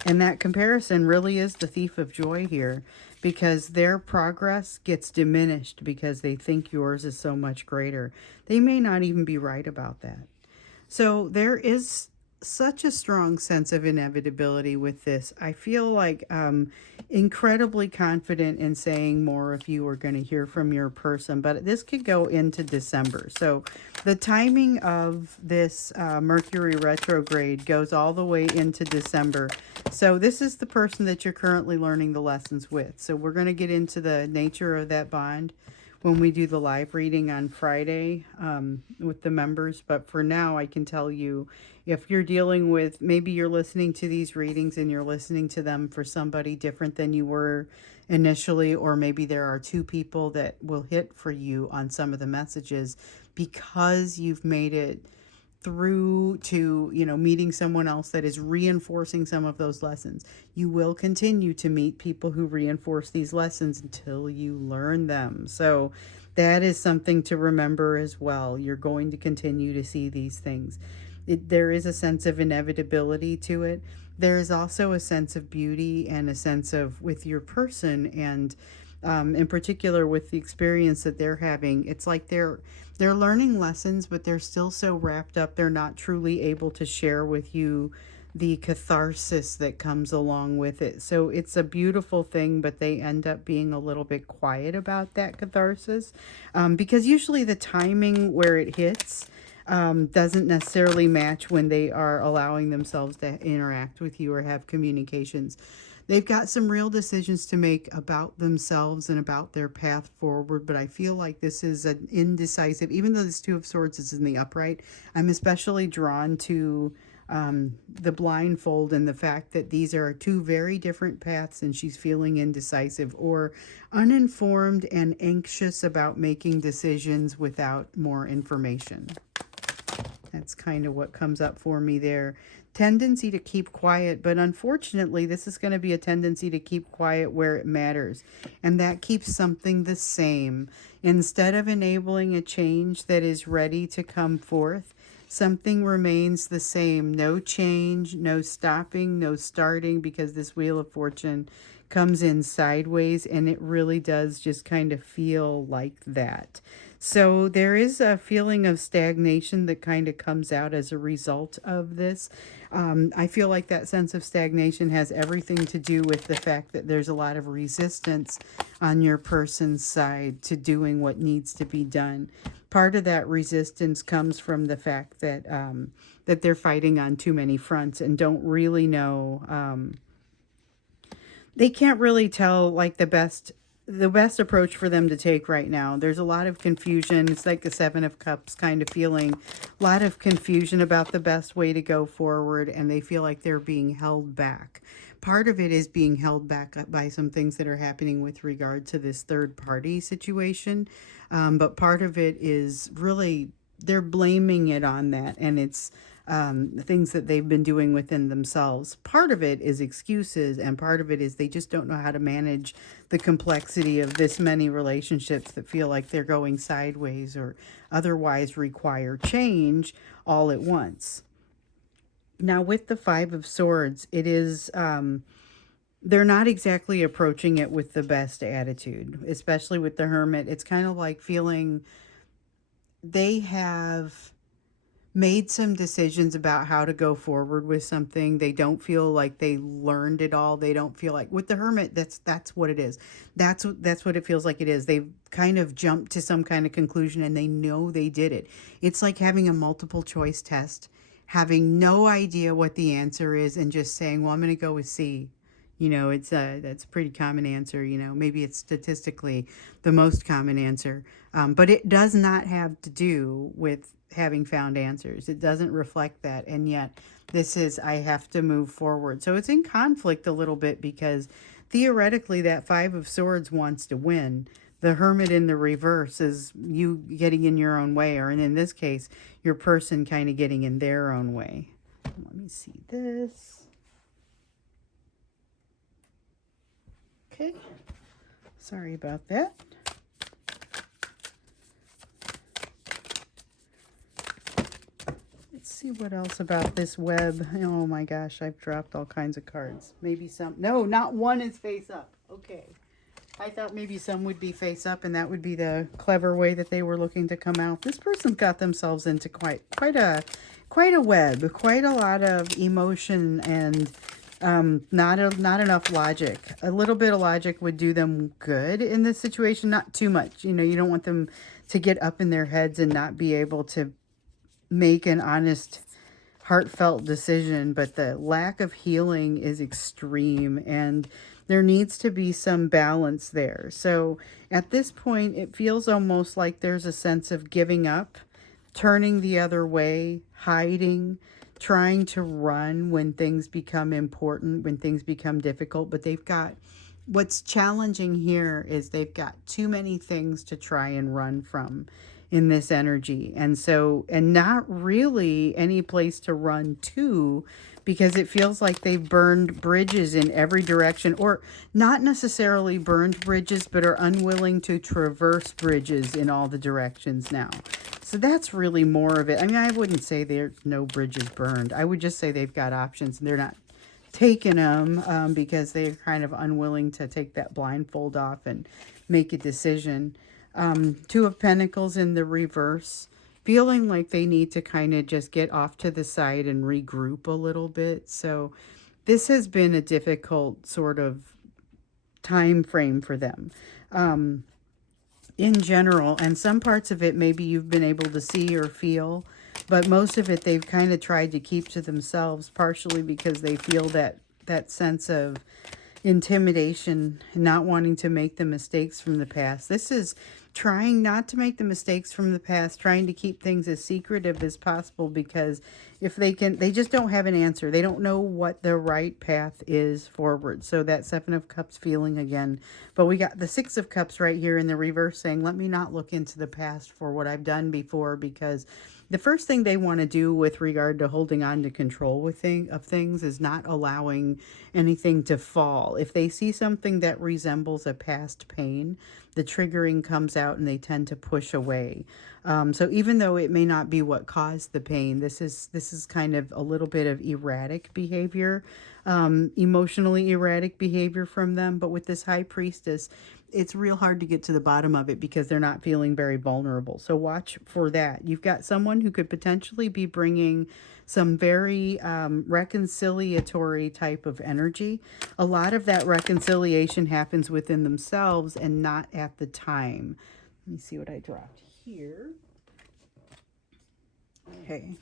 And that comparison really is the thief of joy here, because their progress gets diminished because they think yours is so much greater. They may not even be right about that. So there is such a strong sense of inevitability with this. I feel like incredibly confident in saying more of you are going to hear from your person, but this could go into December. So the timing of this Mercury retrograde goes all the way into December. So this is the person that you're currently learning the lessons with. So we're going to get into the nature of that bond when we do the live reading on Friday with the members. But for now, I can tell you, if you're dealing with, maybe you're listening to these readings and you're listening to them for somebody different than you were initially, or maybe there are two people that will hit for you on some of the messages because you've made it through to, you know, meeting someone else that is reinforcing some of those lessons. You will continue to meet people who reinforce these lessons until you learn them. So that is something to remember as well. You're going to continue to see these things. There is a sense of inevitability to it. There is also a sense of beauty and a sense of with your person, and in particular with the experience that they're having. It's like they're learning lessons, but they're still so wrapped up. They're not truly able to share with you the catharsis that comes along with it. So it's a beautiful thing, but they end up being a little bit quiet about that catharsis because usually the timing where it hits doesn't necessarily match when they are allowing themselves to interact with you or have communications. They've got some real decisions to make about themselves and about their path forward, but I feel like this is an indecisive, even though this Two of Swords is in the upright, I'm especially drawn to the blindfold and the fact that these are two very different paths and she's feeling indecisive or uninformed and anxious about making decisions without more information. That's kind of what comes up for me there. tendency to keep quiet, but unfortunately, this is going to be a tendency to keep quiet where it matters. And that keeps something the same. Instead of enabling a change that is ready to come forth, something remains the same. No change, no stopping, no starting, because this Wheel of Fortune comes in sideways, and it really does just kind of feel like that. So there is a feeling of stagnation that kind of comes out as a result of this. I feel like that sense of stagnation has everything to do with the fact that there's a lot of resistance on your person's side to doing what needs to be done. Part of that resistance comes from the fact that that they're fighting on too many fronts and don't really know. They can't really tell like the best approach for them to take right now. There's a lot of confusion. It's like the Seven of Cups kind of feeling. A lot of confusion about the best way to go forward, and they feel like they're being held back. Part of it is being held back by some things that are happening with regard to this third party situation. But part of it is really they're blaming it on that, and it's things that they've been doing within themselves. Part of it is excuses, and part of it is they just don't know how to manage the complexity of this many relationships that feel like they're going sideways or otherwise require change all at once. Now, with the Five of Swords, it is, they're not exactly approaching it with the best attitude, especially with the Hermit. It's kind of like feeling they have made some decisions about how to go forward with something. They don't feel like they learned it all. They don't feel like with the Hermit, that's what it is. That's what it feels like it is. They've kind of jumped to some kind of conclusion and they know they did it. It's like having a multiple choice test, having no idea what the answer is and just saying, well, I'm going to go with C. That's a pretty common answer. Maybe it's statistically the most common answer. But it does not have to do with having found answers. It doesn't reflect that. And yet this is, I have to move forward. So it's in conflict a little bit because theoretically that Five of Swords wants to win. The Hermit in the reverse is you getting in your own way, or in this case, your person kind of getting in their own way. Let me see this. Okay. Sorry about that. Let's see what else about this web. Oh my gosh, I've dropped all kinds of cards. Maybe some, no, not one is face up. Okay. I thought maybe some would be face up, and that would be the clever way that they were looking to come out. This person got themselves into quite a web, quite a lot of emotion, and not enough logic. A little bit of logic would do them good in this situation, not too much. You don't want them to get up in their heads and not be able to make an honest, heartfelt decision, but the lack of healing is extreme, and there needs to be some balance there. So at this point, it feels almost like there's a sense of giving up, turning the other way, hiding, trying to run when things become important, when things become difficult. But what's challenging here is they've got too many things to try and run from in this energy. And not really any place to run to, because it feels like they've burned bridges in every direction, or not necessarily burned bridges, but are unwilling to traverse bridges in all the directions now. So that's really more of it. I mean, I wouldn't say there's no bridges burned. I would just say they've got options and they're not taking them because they're kind of unwilling to take that blindfold off and make a decision. Two of Pentacles in the reverse, feeling like they need to kind of just get off to the side and regroup a little bit. So this has been a difficult sort of time frame for them in general. And some parts of it maybe you've been able to see or feel, but most of it they've kind of tried to keep to themselves, partially because they feel that sense of intimidation, not wanting to make the mistakes from the past. This is trying not to make the mistakes from the past, trying to keep things as secretive as possible, because if they can, they just don't have an answer. They don't know what the right path is forward. So that Seven of Cups feeling again. But we got the Six of Cups right here in the reverse saying, let me not look into the past for what I've done before, because the first thing they want to do with regard to holding on to control of things is not allowing anything to fall. If they see something that resembles a past pain, the triggering comes out and they tend to push away. So even though it may not be what caused the pain, this is kind of a little bit of erratic behavior, emotionally erratic behavior from them. But with this High Priestess, it's real hard to get to the bottom of it because they're not feeling very vulnerable. So watch for that. You've got someone who could potentially be bringing some very reconciliatory type of energy. A lot of that reconciliation happens within themselves and not at the time. Let me see what I dropped here. Okay.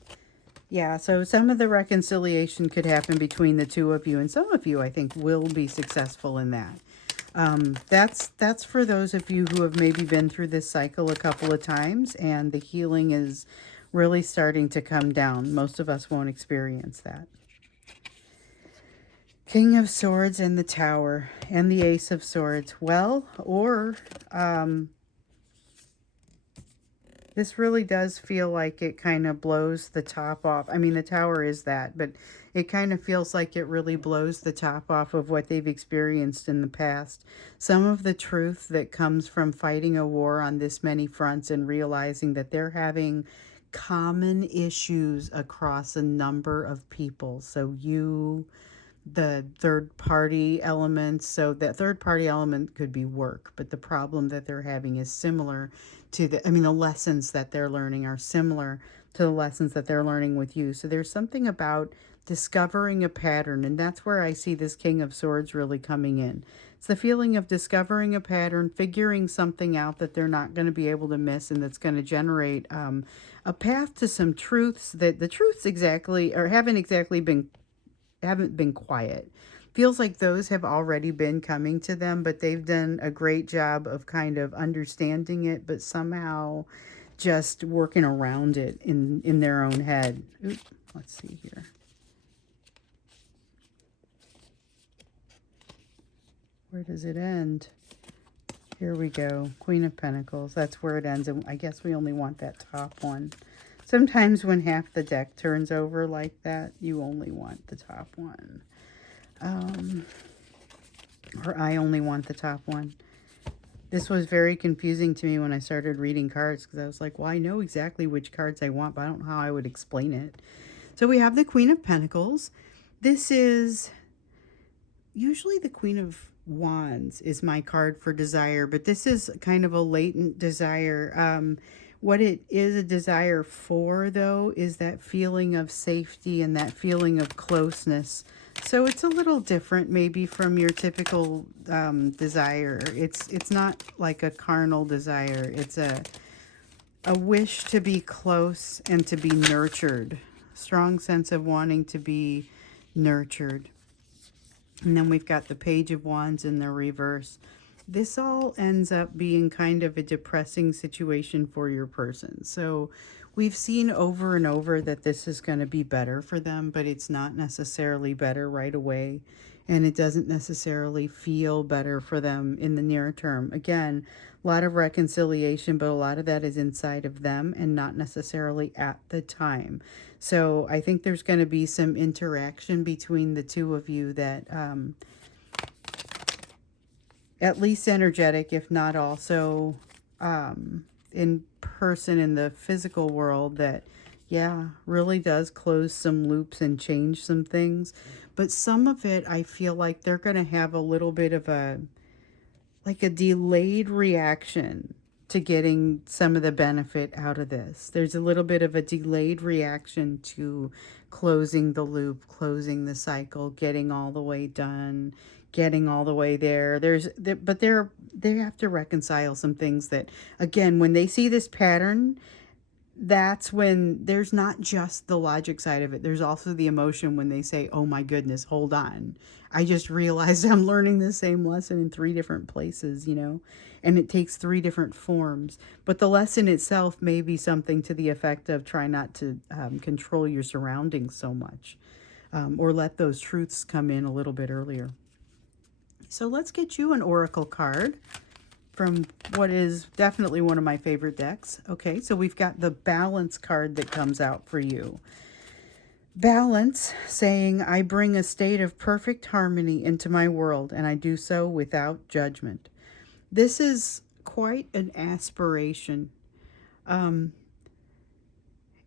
Yeah, so some of the reconciliation could happen between the two of you, and some of you, I think, will be successful in that. That's for those of you who have maybe been through this cycle a couple of times and the healing is really starting to come down. Most of us won't experience that. King of Swords and the Tower and the Ace of Swords. Well, or this really does feel like it kind of blows the top off. I mean, the Tower is that, but it kind of feels like it really blows the top off of what they've experienced in the past. Some of the truth that comes from fighting a war on this many fronts and realizing that they're having common issues across a number of people. So the third party elements. So that third party element could be work, but the problem that they're having is similar to the lessons that they're learning are similar to the lessons that they're learning with you. So there's something about discovering a pattern, and that's where I see this King of Swords really coming in. It's the feeling of discovering a pattern, figuring something out that they're not going to be able to miss, and that's going to generate a path to some truths that the truths exactly or haven't been quiet. Feels like those have already been coming to them, but they've done a great job of kind of understanding it, but somehow just working around it in their own head. Oops, let's see here. Where does it end? Here we go. Queen of Pentacles. That's where it ends, and I guess we only want that top one. Sometimes when half the deck turns over like that, you only want the top one. Or I only want the top one. This was very confusing to me when I started reading cards, because I was like, well, I know exactly which cards I want, but I don't know how I would explain it. So we have the Queen of Pentacles. This is usually the Queen of Wands is my card for desire, but this is kind of a latent desire. What it is a desire for, though, is that feeling of safety and that feeling of closeness. So it's a little different maybe from your typical desire. It's not like a carnal desire. It's a wish to be close and to be nurtured. Strong sense of wanting to be nurtured. And then we've got the Page of Wands in the reverse. This all ends up being kind of a depressing situation for your person. So we've seen over and over that this is going to be better for them, but it's not necessarily better right away. And it doesn't necessarily feel better for them in the near term. Again, a lot of reconciliation, but a lot of that is inside of them and not necessarily at the time. So I think there's going to be some interaction between the two of you that at least energetic, if not also in person in the physical world, that, yeah, really does close some loops and change some things. But some of it, I feel like they're going to have a little bit of a delayed reaction to getting some of the benefit out of this. There's a little bit of a delayed reaction to closing the loop, closing the cycle, getting all the way done, getting all the way there. But they have to reconcile some things that, again, when they see this pattern, that's when there's not just the logic side of it. There's also the emotion when they say, oh my goodness, hold on. I just realized I'm learning the same lesson in 3 different places, and it takes three different forms. But the lesson itself may be something to the effect of try not to control your surroundings so much, or let those truths come in a little bit earlier. So let's get you an oracle card from what is definitely one of my favorite decks. Okay, so we've got the balance card that comes out for you. Balance, saying, I bring a state of perfect harmony into my world, and I do so without judgment. This is quite an aspiration.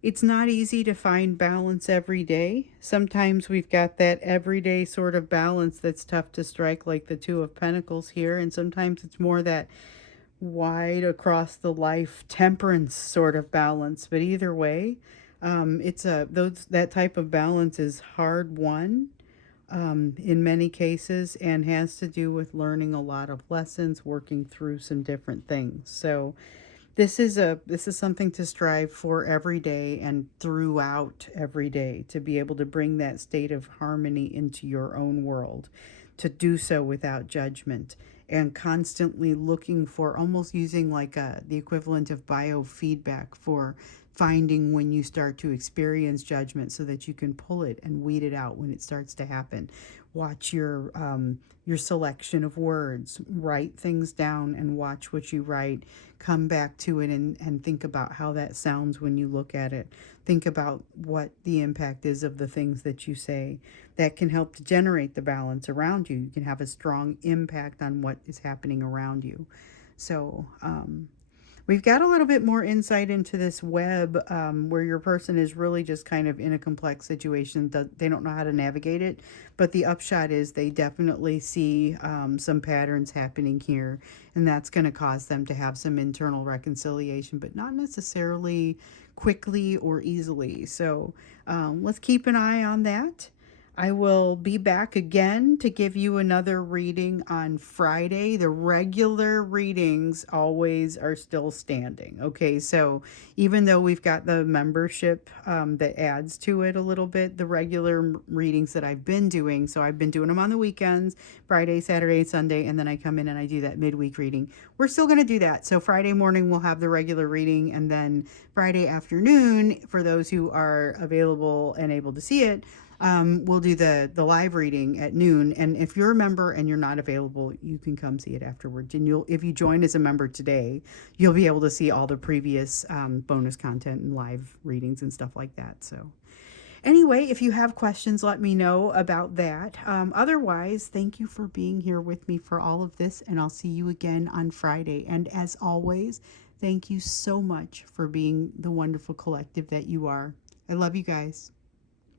It's not easy to find balance every day. Sometimes we've got that everyday sort of balance that's tough to strike, like the Two of Pentacles here, and sometimes it's more that wide across the life temperance sort of balance. But either way, that type of balance is hard won in many cases, and has to do with learning a lot of lessons, working through some different things. So this is something to strive for every day and throughout every day, to be able to bring that state of harmony into your own world, to do so without judgment, and constantly looking for, almost using like the equivalent of biofeedback for finding when you start to experience judgment, so that you can pull it and weed it out when it starts to happen. Watch your selection of words, write things down and watch what you write. Come back to it and think about how that sounds when you look at it. Think about what the impact is of the things that you say. That can help to generate the balance around you. You can have a strong impact on what is happening around you. So we've got a little bit more insight into this web, where your person is really just kind of in a complex situation. They don't know how to navigate it, but the upshot is they definitely see some patterns happening here, and that's going to cause them to have some internal reconciliation, but not necessarily quickly or easily. So let's keep an eye on that. I will be back again to give you another reading on Friday. The regular readings always are still standing. Okay, so even though we've got the membership that adds to it a little bit, the regular readings that I've been doing, so I've been doing them on the weekends, Friday, Saturday, Sunday, and then I come in and I do that midweek reading. We're still going to do that. So Friday morning we'll have the regular reading, and then Friday afternoon, for those who are available and able to see it, we'll do the live reading at noon. And if you're a member and you're not available, you can come see it afterwards. And if you join as a member today, you'll be able to see all the previous bonus content and live readings and stuff like that. So anyway, if you have questions, let me know about that. Otherwise, thank you for being here with me for all of this, and I'll see you again on Friday. And as always, thank you so much for being the wonderful collective that you are. I love you guys.